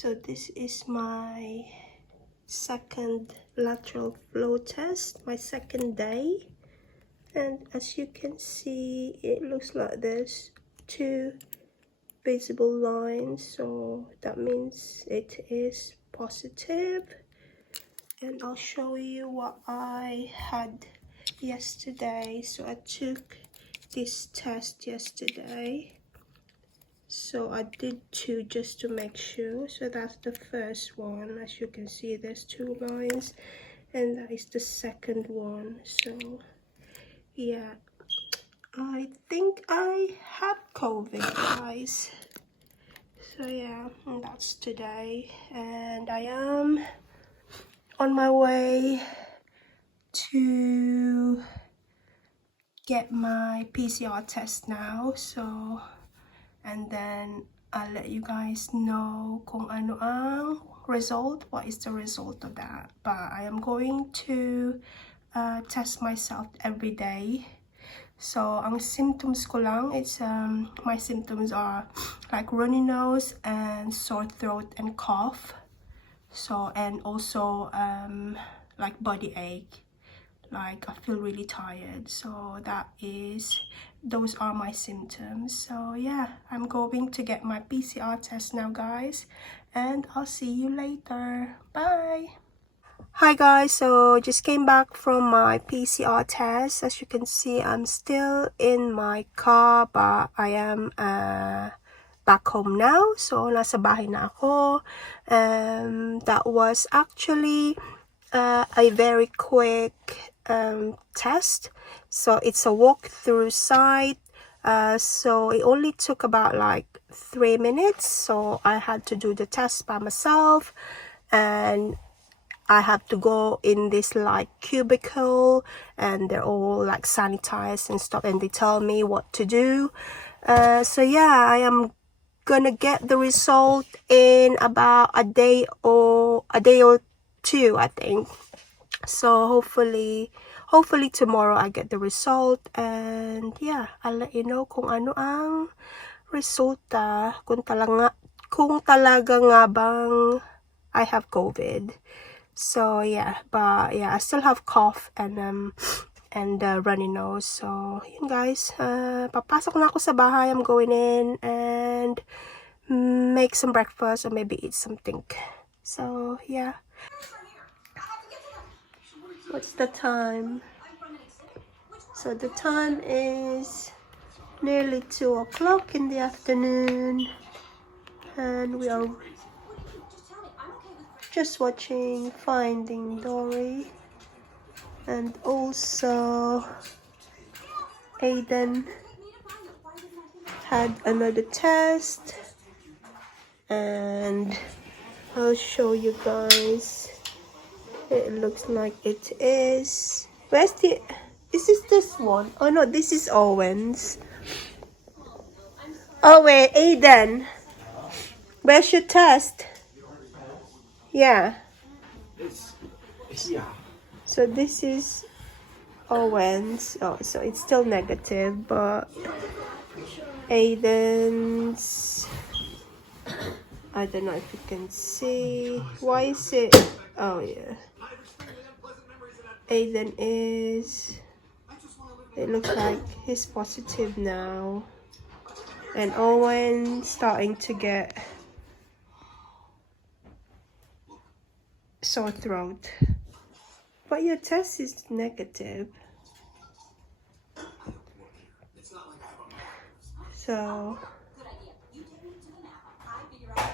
So this is my second lateral flow test, my second day, and as you can see, it looks like there's two visible lines, so that means it is positive. And I'll show you what I had yesterday. So I took this test yesterday, so I did two just to make sure. So that's the first one. As you can see, there's two lines, and that is the second one. So yeah, I think I had COVID, guys. So yeah, that's today, and I am on my way to get my PCR test now. So, and then I'll let you guys know kung ano ang result, what is the result of that. But I am going to test myself every day. So ang symptoms ko lang, it's my symptoms are like runny nose and sore throat and cough. So, and also like body ache, like I feel really tired. So those are my symptoms. So yeah, I'm going to get my PCR test now, guys, and I'll see you later. Bye. Hi guys, so just came back from my PCR test. As you can see, I'm still in my car, but I am back home now. So nasa bahay na ako. That was actually a very quick test. So it's a walk-through site. So it only took about like 3 minutes. So I had to do the test by myself, and I have to go in this like cubicle, and they're all like sanitized and stuff, and they tell me what to do. So yeah, I am gonna get the result in about a day or two, I think. So hopefully tomorrow I get the result, and yeah, I'll let you know kung ano ang resulta, kung talaga nga bang I have COVID. So yeah, but yeah, I still have cough and runny nose. So yun guys, papasok na ako sa bahay. I'm going in and make some breakfast or maybe eat something. So yeah. What's the time? So the time is nearly 2 o'clock in the afternoon, and we are just watching Finding Dory, and also Aiden had another test, and I'll show you guys. It looks like it is. Where's the... Is this one? Oh no, this is Owen's. Oh wait, Aiden, where's your test? Yeah. Yeah. So this is Owen's. Oh, so it's still negative, but Aiden's, I don't know if you can see. Why is it? Oh yeah. Aiden is, it looks like he's positive now, and Owen starting to get sore throat, but your test is negative. So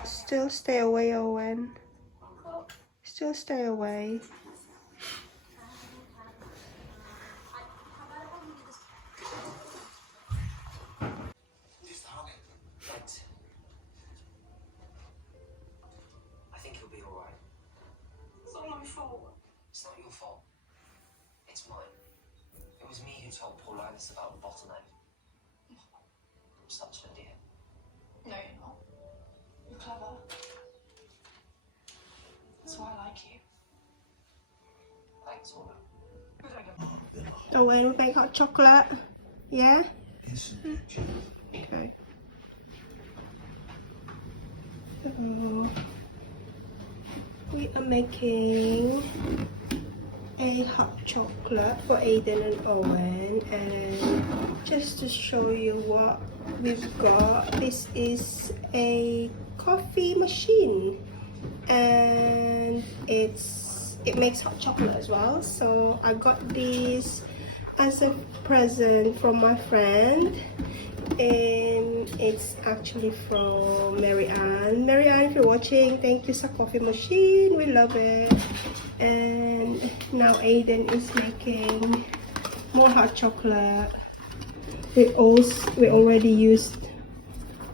still stay away, Owen. Still stay away. I think you'll be alright. It's not my fault. It's not your fault. It's mine. It was me who told Paul Linus about the bottleneck. I'm such an idiot. No, you're not. You're clever. That's why I like you. Thanks, Paula. Owen, we make hot chocolate. Yeah? Okay. Oh. I'm making a hot chocolate for Aiden and Owen, and just to show you what we've got, this is a coffee machine, and it makes hot chocolate as well. So I got this as a present from my friend, and it's actually from Mary Ann. Mary Ann, if you're watching, thank you. It's a coffee machine, we love it. And now Aiden is making more hot chocolate. We already used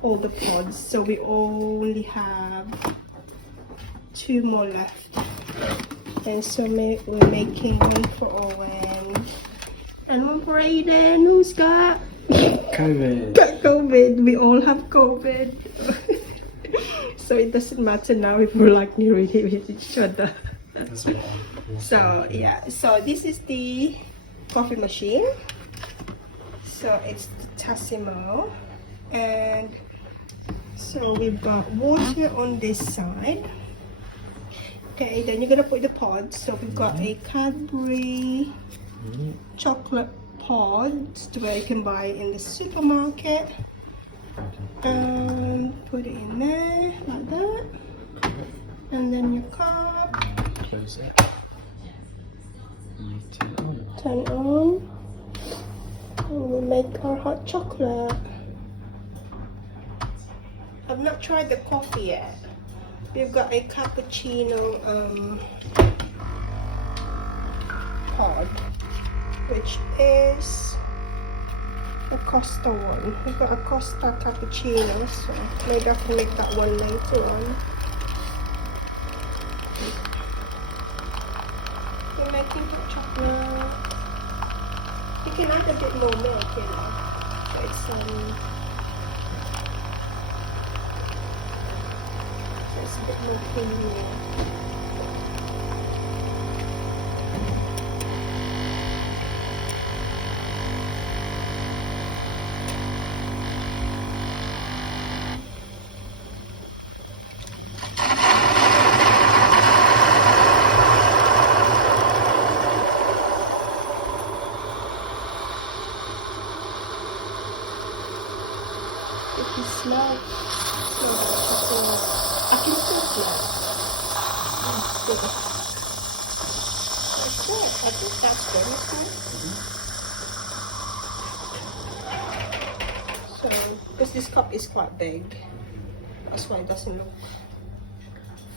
all the pods, so we only have 2 more left. And so we're making one for Owen and one for Aiden, who's got COVID. got COVID. We all have COVID. So it doesn't matter now if we're like near with each other. That's what So yeah, so this is the coffee machine. So it's the Tassimo, and so we've got water on this side. Okay, then you're gonna put the pods. So we've got a Cadbury chocolate pods where you can buy in the supermarket. And put it in there like that, and then your cup. Close it. You turn it on. Turn it on, and we make our hot chocolate. I've not tried the coffee yet. We've got a cappuccino pod, which is a Costa one. We've got a Costa cappuccino, so maybe I can make that one later on. We're making hot chocolate. You can add a bit more milk, you know. So it's a bit more creamy. If you smell so chocolate, I can still smell. That's good. That's good. I think that's good, isn't it? So, because this cup is quite big, that's why it doesn't look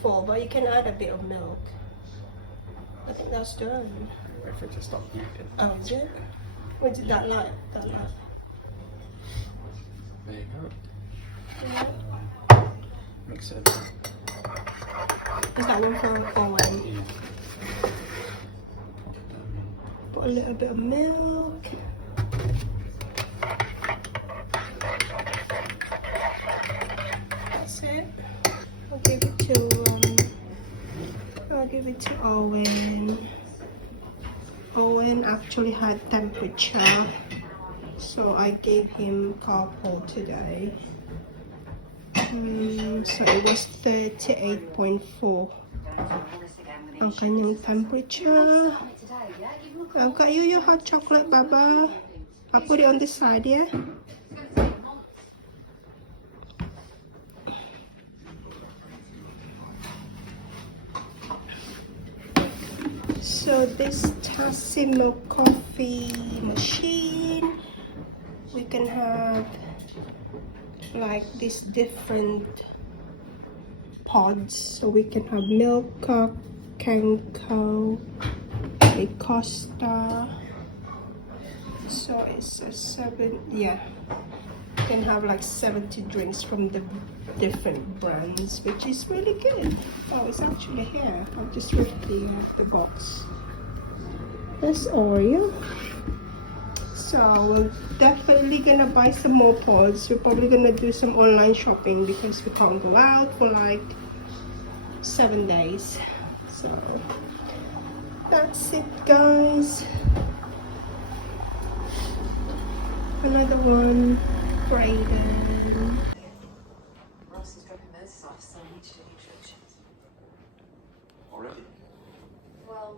full. But you can add a bit of milk. I think that's done. Wait for it to stop beeping. Oh, is it? Or is it that light? That light. There you go. Yeah. Mix it. Is that one for Owen? Yeah. Put a little bit of milk. That's it. I'll give it to Owen. Owen actually had temperature, so I gave him purple today. So it was 38.4 ang kanyang temperature. I've got you your hot chocolate, Baba. I'll put it on this side, yeah? So this Tassimo coffee machine, we can have like these different pods, so we can have Milka, Kenko, a Costa. So it's a 7, yeah, you can have like 70 drinks from the different brands, which is really good. Oh, it's actually here. I'll just rip the box. That's Oreo. So we're definitely gonna buy some more pods. We're probably gonna do some online shopping because we can't go out for like 7 days. So that's it, guys. Another one for Aiden. Ross is dropping Moses off, so I need to do introductions. Already? Well,